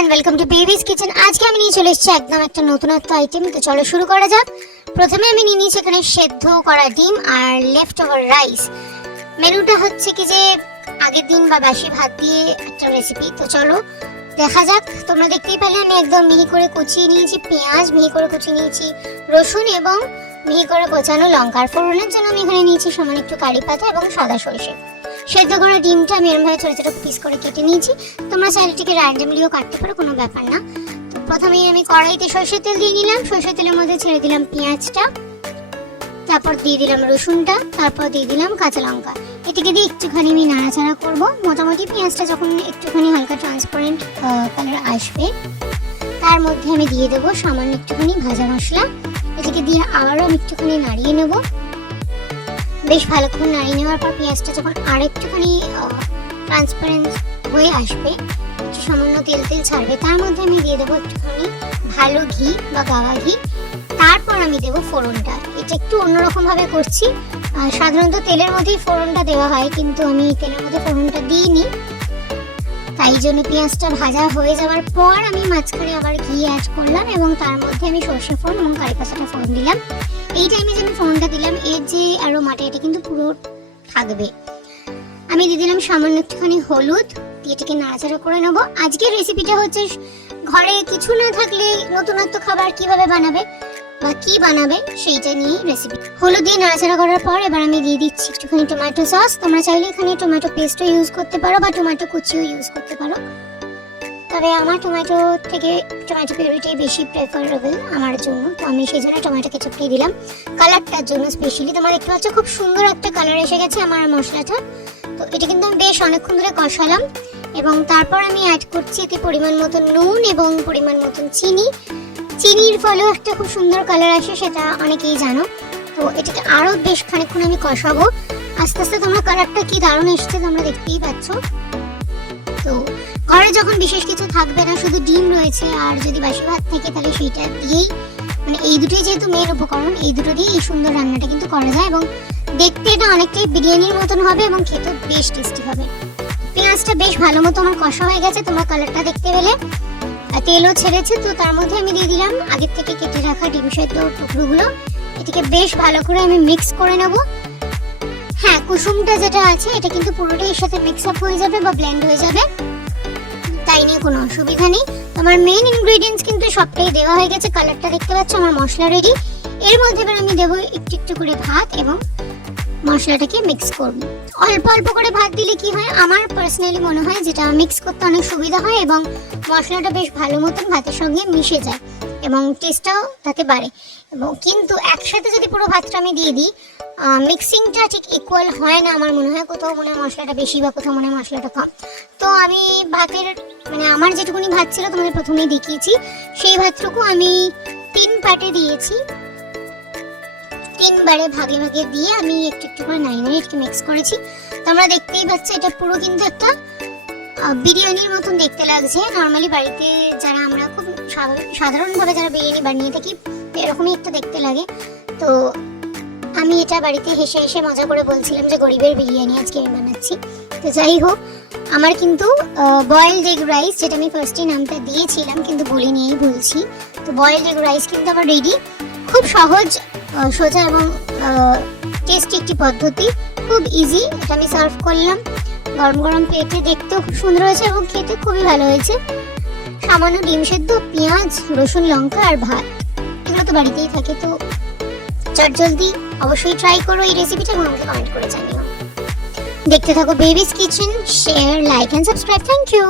And welcome to baby's kitchen. আজকে আমি নিয়ে চলে এসেছি একদম একটা নতুনত্ব আইটেম। তো চলো শুরু করা যাক। প্রথমে আমি নিয়ে নিয়েছি এখানে সেদ্ধ করা ডিম আর লেফট ওভার রাইস। মেনুটা হচ্ছে কি যে আগের দিন বা বাসি ভাত দিয়ে একটা রেসিপি। তো চলো দেখা যাক। তোমরা দেখতেই পেলে আমি একদম মিহি করে কুচিয়ে নিয়েছি পেঁয়াজ, মিহি করে কুচিয়ে নিয়েছি রসুন এবং মিহি করে কোচানো লঙ্কা। ফোড়নের জন্য আমি এখানে নিয়েছি সামান্য একটু কারি পাতা এবং সাদা সরষে। সেদ্ধ করা ডিমটা আমি এরমভাবে ছোটো ছোটো পিস করে কেটে নিয়েছি। তোমরা চাইলেটিকে র্যান্ডামলিও কাটতে পারো, কোনো ব্যাপার না। তো প্রথমেই আমি কড়াইতে সরষের তেল দিয়ে নিলাম। সরষের তেলের মধ্যে ছেড়ে দিলাম পেঁয়াজটা, তারপর দিয়ে দিলাম রসুনটা, তারপর দিয়ে দিলাম কাঁচা লঙ্কা। এটিকে দিয়ে একটুখানি আমি নাড়াচাড়া করবো। মোটামুটি পেঁয়াজটা যখন একটুখানি হালকা ট্রান্সপারেন্ট কালার আসবে, তার মধ্যে আমি দিয়ে দেবো সামান্য একটুখানি ভাজা মশলা। এটিকে দিয়ে আবারও আমি একটুখানি নাড়িয়ে নেবো। বেশ ভালোক্ষণ নাড়িয়ে নেওয়ার পর পেঁয়াজটা যখন আর একটুখানি ট্রান্সপারেন্ট হয়ে আসবে, একটু সামান্য তেল তেল ছাড়বে, তার মধ্যে আমি দিয়ে দেবো একটুখানি ভালো ঘি বা গাওয়া ঘি। তারপর আমি দেবো ফোড়নটা। এটা একটু অন্যরকমভাবে করছি। সাধারণত তেলের মধ্যেই ফোড়নটা দেওয়া হয়, কিন্তু আমি তেলের মধ্যে ফোড়নটা দিইনি। তাই জন্য পেঁয়াজটা ভাজা হয়ে যাওয়ার পর আমি মাঝখানে আবার ঘি অ্যাড করলাম এবং তার মধ্যে আমি সরষে ফোড়ন এবং কারি পাতাটা ফোড়ন দিলাম। এই টাইমে যে আমি ফোড়নটা দিলাম, এর যে অ্যারোমাটা এটা কিন্তু পুরো থাকবে। আমি দিয়ে দিলাম সামান্য একটুখানি হলুদ, দিয়ে এটাকে নাড়াচাড়া করে নেবো। আজকের রেসিপিটা হচ্ছে ঘরে কিছু না থাকলে নতুনত্ব খাবার কিভাবে বানাবে বা কি বানাবে সেইটা নিয়ে রেসিপি। হলুদ দিয়ে নাড়াচাড়া করার পর এবার আমি দিয়ে দিচ্ছি একটুখানি টমেটো সস। তোমরা চাইলে এখানে টমেটো পেস্টও ইউজ করতে পারো বা টমেটো কুচিও ইউজ করতে পারো, তবে আমার টমেটো থেকে টমেটো পিউরিটাই বেশি প্রেফারেবল আমার জন্য। তো আমি সেই জন্য টমেটো কেচাপটাই দিলাম কালারটার জন্য স্পেশালি। তোমরা দেখতে পাচ্ছ খুব সুন্দর একটা কালার এসে গেছে আমার মশলাটা। তো এটা কিন্তু আমি বেশ অনেকক্ষণ ধরে কষালাম এবং তারপর আমি অ্যাড করছি এতে পরিমাণ মতন নুন এবং পরিমাণ মতন চিনি। চিনির ফলেও একটা খুব সুন্দর কালার আসে, সেটা অনেকেই জানো। তো এটাকে আরও বেশ খানিকক্ষণ আমি কষাবো। আস্তে আস্তে তোমরা কালারটা কি দারুণ এসছে তোমরা দেখতেই পাচ্ছ। তো ঘরে যখন বিশেষ কিছু থাকবে না, শুধু ডিম রয়েছে আর যদি বাসি ভাত থাকে, তাহলে সেইটা দিয়েই মানে এই দুটোই যেহেতু মেন উপকরণ, এই দুটো দিয়ে এই সুন্দর রান্নাটা কিন্তু করা যায় এবং দেখতে এটা অনেকটাই বিরিয়ানির মতন হবে এবং খেতে বেশ টেস্টি হবে। পেঁয়াজটা বেশ ভালো মতো আমার কষা হয়ে গেছে, তোমরা কালারটা দেখতে পেলে। তেলও ছেড়েছে। তো তার মধ্যে আমি দিয়ে দিলাম আগের থেকে কেটে রাখা ডিম সেদ্ধ টুকরোগুলো। এটাকে বেশ ভালো করে আমি মিক্স করে নেব। হ্যাঁ, কুসুমটা যেটা আছে এটা কিন্তু পুরোটাই এর সাথে মিক্স আপ হয়ে যাবে বা ব্লেন্ড হয়ে যাবে, তাই নিয়ে কোনো অসুবিধা নেই। আমার মেইন ইনগ্রেডিয়েন্টস কিন্তু সবটাই দেওয়া হয়ে গেছে। কালারটা দেখতে পাচ্ছ, আমার মশলা রেডি। এর মধ্যে এবার আমি দেবো একটু একটু করে ভাত এবং মশলাটাকে মিক্স করব। অল্প অল্প করে ভাত দিলে কি হয়, আমার পার্সোনালি মনে হয় যেটা মিক্স করতে অনেক সুবিধা হয় এবং মশলাটা বেশ ভালো মতন ভাতের সঙ্গে মিশে যায় এবং টেস্টটাও তাতে বাড়ে। এবং কিন্তু একসাথে যদি পুরো ভাতটা আমি দিয়ে দিই, মিক্সিংটা ঠিক ইকুয়াল হয় না আমার মনে হয়। কোথাও মনে হয় মশলাটা বেশি বা কোথাও মনে হয় মশলাটা কম। তো আমি ভাতের মানে আমার যেটুকুনি ভাত ছিল তোমাদের প্রথমেই দেখিয়েছি, সেই ভাতটুকু আমি 3 পার্টে দিয়েছি। 3 বারে ভাগে ভাগে দিয়ে আমি একটু একটু করে নাড়িয়ে এটাকে মিক্স করেছি। তোমরা দেখতেই পাচ্ছ এটা পুরো কিন্তু একটা বিরিয়ানির মতন দেখতে লাগছে। নর্মালি বাড়িতে যারা আমরা খুব সাধারণভাবে যারা বিরিয়ানি বানিয়ে থাকি, এরকমই একটা দেখতে লাগে। তো আমি এটা বাড়িতে হেসে হেসে মজা করে বলছিলাম যে গরিবের বিরিয়ানি আজকে আমি বানাচ্ছি। তো যাই হোক, আমার কিন্তু বয়েলড এগ রাইস, যেটা আমি ফার্স্টে নামটা দিয়েছিলাম কিন্তু বলে নিয়েই বলছি। তো বয়েলড এগ রাইস কিন্তু আমার রেডি। খুব সহজ, সোজা এবং টেস্টি একটি পদ্ধতি, খুব ইজি। এটা আমি সার্ভ করলাম গরম গরম প্লেটে। দেখতেও খুব সুন্দর হয়েছে এবং খেতে খুবই ভালো হয়েছে। সামান্য ডিম সেদ্ধ, পেঁয়াজ, রসুন, লঙ্কা আর ভাত, এগুলো তো বাড়িতেই থাকে। তো চটজলদি অবশ্যই ট্রাই করো এই রেসিপিটা এবং আমাকে কমেন্ট করে জানিও। দেখতে থাকো baby's kitchen. Share, like and subscribe. Thank you.